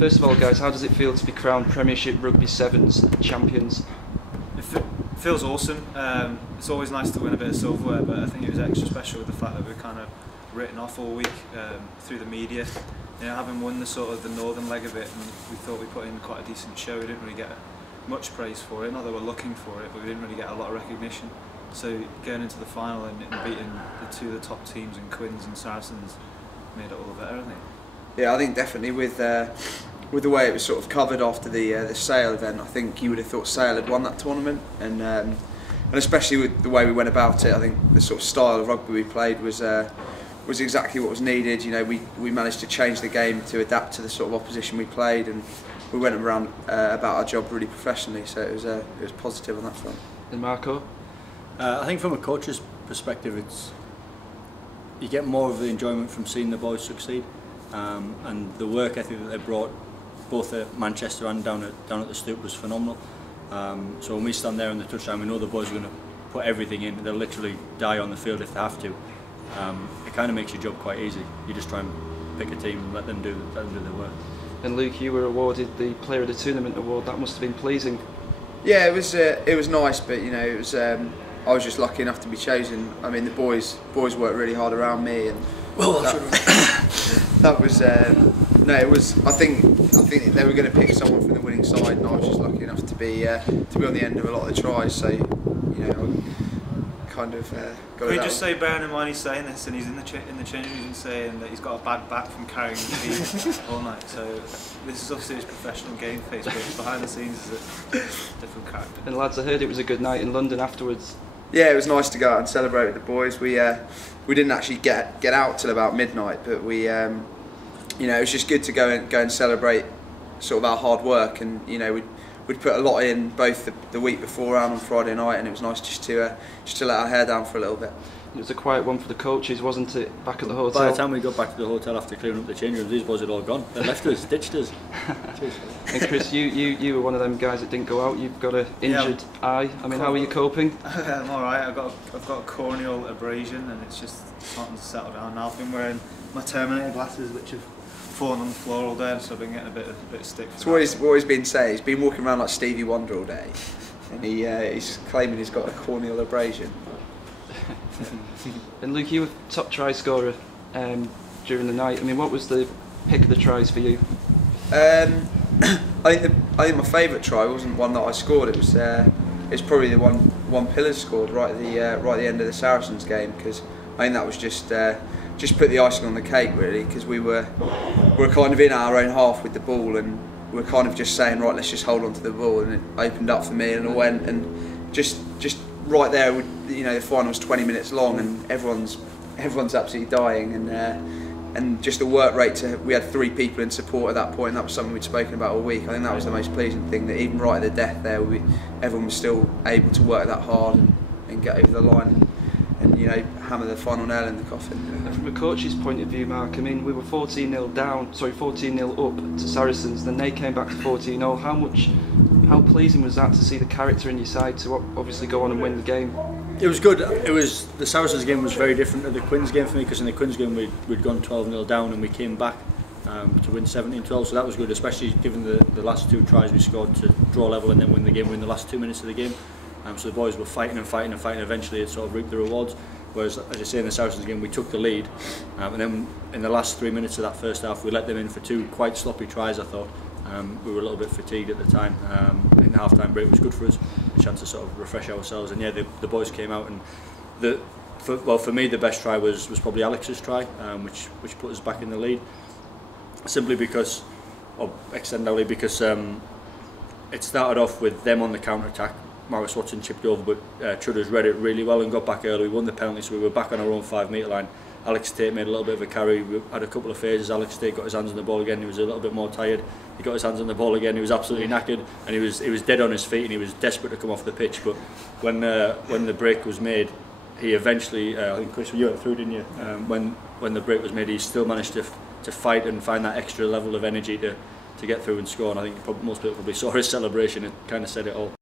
First of all, guys, how does it feel to be crowned Premiership Rugby Sevens champions? It feels awesome. It's always nice to win a bit of silverware, but I think it was extra special with the fact that we're kind of written off all week through the media. You know, having won the northern leg of it, and we thought we put in quite a decent show. We didn't really get much praise for it, not that we're looking for it, but we didn't really get a lot of recognition. So going into the final and beating the two of the top teams in Quins and Saracens made it all the better, I think. Yeah, I think definitely with the way it was sort of covered after the Sale event, I think you would have thought Sale had won that tournament, and especially with the way we went about it, I think the sort of style of rugby we played was exactly what was needed. You know, we managed to change the game to adapt to the sort of opposition we played, and we went around about our job really professionally. So it was positive on that front. And Marco? I think from a coach's perspective, you get more of the enjoyment from seeing the boys succeed, and the work ethic that they brought both at Manchester and down at the Stoop was phenomenal. So when we stand there in the touchline, we know the boys are going to put everything in. They'll literally die on the field if they have to. It kind of makes your job quite easy. You just try and pick a team and let them do their work. And Luke, you were awarded the Player of the Tournament award. That must have been pleasing. Yeah, it was nice, but you know, it was. I was just lucky enough to be chosen. I mean, the boys worked really hard around me, and that was no. It was. I think they were going to pick someone from the winning side, and I was just lucky enough to be on the end of a lot of the tries. So, you know, I kind of got. Can we just say, bearing in mind he's saying this, and he's in the changing room saying that he's got a bad back from carrying the team all night. So this is obviously his professional game face, but behind the scenes is a different character. And lads, I heard it was a good night in London afterwards. Yeah, it was nice to go out and celebrate with the boys. We didn't actually get out till about midnight, but we you know, it was just good to go and celebrate sort of our hard work, and you know, we'd put a lot in both the week before and on Friday night, and it was nice just to let our hair down for a little bit. It was a quiet one for the coaches, wasn't it, back at the hotel? By the time we got back to the hotel after clearing up the change rooms, these boys had all gone. They left us, ditched us. And Chris, you were one of them guys that didn't go out. You've got an injured eye. I mean, how are you coping? I'm all right. I've got a corneal abrasion, and it's just starting to settle down now. I've been wearing my Terminator glasses, which have fallen on the floor all day, so I've been getting a bit of stick. That's what he's been saying. He's been walking around like Stevie Wonder all day, and he's claiming he's got a corneal abrasion. And Luke, you were top try scorer during the night. I mean, what was the pick of the tries for you? I think my favourite try wasn't one that I scored. It was probably the one Pillars scored right at the end of the Saracens game, because I think that was just put the icing on the cake really, because we were kind of in our own half with the ball, and we were kind of just saying, right, let's just hold on to the ball, and it opened up for me, and I went, and just right there, you know, the final was 20 minutes long, and everyone's absolutely dying, and just the work rate we had 3 people in support at that point, and that was something we'd spoken about all week. I think that was the most pleasing thing, that even right at the death there, everyone was still able to work that hard and get over the line and you know, hammer the final nail in the coffin. And from a coach's point of view, Mark, I mean, we were 14-0 up to Saracens, then they came back to 14-0. How pleasing was that to see the character in your side to obviously go on and win the game? It was good. The Saracens game was very different to the Quins game for me, because in the Quins game we'd gone 12-0 down and we came back to win 17-12, so that was good, especially given the last 2 tries we scored to draw level and then win the game in the last 2 minutes of the game. So the boys were fighting and fighting and fighting. Eventually it sort of reaped the rewards. Whereas, as I say, in the Saracens game we took the lead, and then in the last 3 minutes of that first half we let them in for 2 quite sloppy tries, I thought. We were a little bit fatigued at the time. In the half-time break was good for us, a chance to sort of refresh ourselves. And yeah, the boys came out, and for me the best try was probably Alex's try, which put us back in the lead. Simply because, or extendedly because, it started off with them on the counter-attack. Maurice Watson chipped over, but Chudders read it really well and got back early. We won the penalty, so we were back on our own 5-metre line. Alex Tate made a little bit of a carry. We had a couple of phases. Alex Tate got his hands on the ball again. He was a little bit more tired. He got his hands on the ball again. He was absolutely knackered, and he was dead on his feet, and he was desperate to come off the pitch. But when the break was made, he eventually, I think Chris, you went through, didn't you? When the break was made, he still managed to fight and find that extra level of energy to get through and score. And I think most people probably saw his celebration. It kind of said it all.